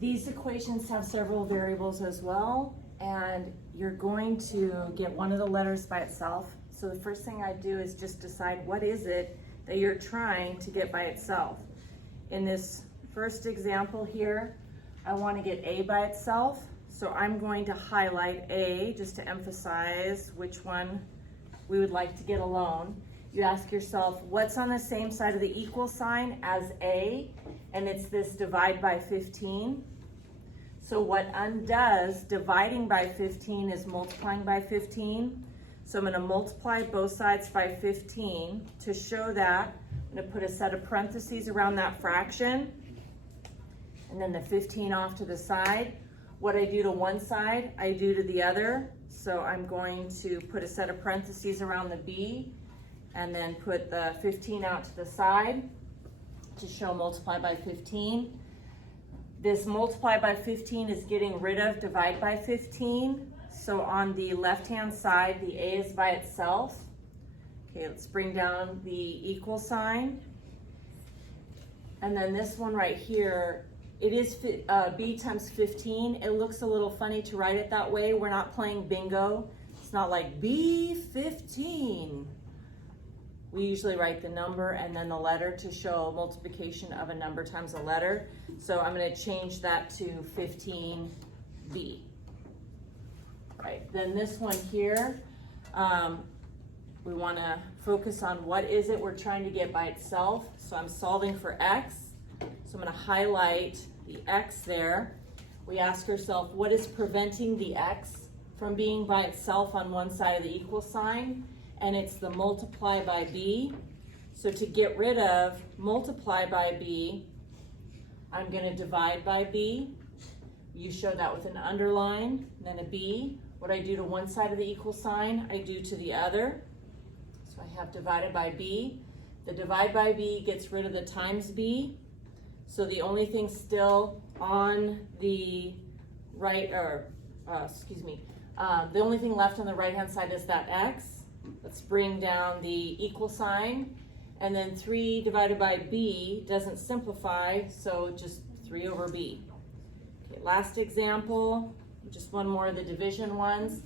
These equations have several variables as well, and you're going to get one of the letters by itself. So the first thing I do is just decide what is it that you're trying to get by itself. In this first example here, I want to get A by itself, so I'm going to highlight A just to emphasize which one we would like to get alone. You ask yourself, what's on the same side of the equal sign as A? And it's this divide by 15. So what undoes dividing by 15 is multiplying by 15. So I'm going to multiply both sides by 15. To show that, I'm going to put a set of parentheses around that fraction, and then the 15 off to the side. What I do to one side, I do to the other. So I'm going to put a set of parentheses around the B, and then put the 15 out to the side to show multiply by 15. This multiply by 15 is getting rid of divide by 15. So on the left-hand side, the A is by itself. Okay, let's bring down the equal sign. And then this one right here, it is B times 15. It looks a little funny to write it that way. We're not playing bingo. It's not like B15. We usually write the number and then the letter to show multiplication of a number times a letter. So I'm going to change that to 15B. Right, then this one here, we want to focus on what is it we're trying to get by itself. So I'm solving for X. So I'm going to highlight the X there. We ask ourselves, what is preventing the X from being by itself on one side of the equal sign? And it's the multiply by B. So to get rid of multiply by B, I'm going to divide by B. You show that with an underline, then a B. What I do to one side of the equal sign, I do to the other. So I have divided by B. The divide by B gets rid of the times B. So the only thing still on the right, the only thing left on the right-hand side is that X. Let's bring down the equal sign, and then 3 divided by B doesn't simplify, so just 3 over B. Okay, last example, just one more of the division ones.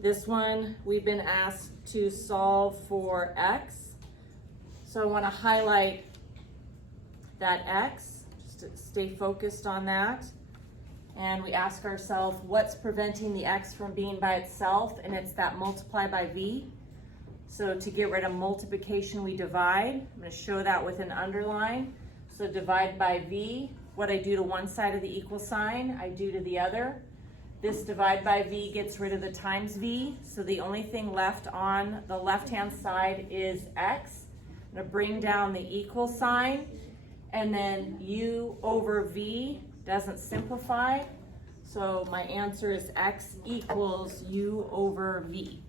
This one, we've been asked to solve for X. So I want to highlight that X, just to stay focused on that. And we ask ourselves, what's preventing the X from being by itself? And it's that multiply by V. So to get rid of multiplication, we divide. I'm going to show that with an underline. So divide by V. What I do to one side of the equal sign, I do to the other. This divide by V gets rid of the times V. So the only thing left on the left-hand side is X. I'm going to bring down the equal sign. And then U over V doesn't simplify. So my answer is X equals U over V.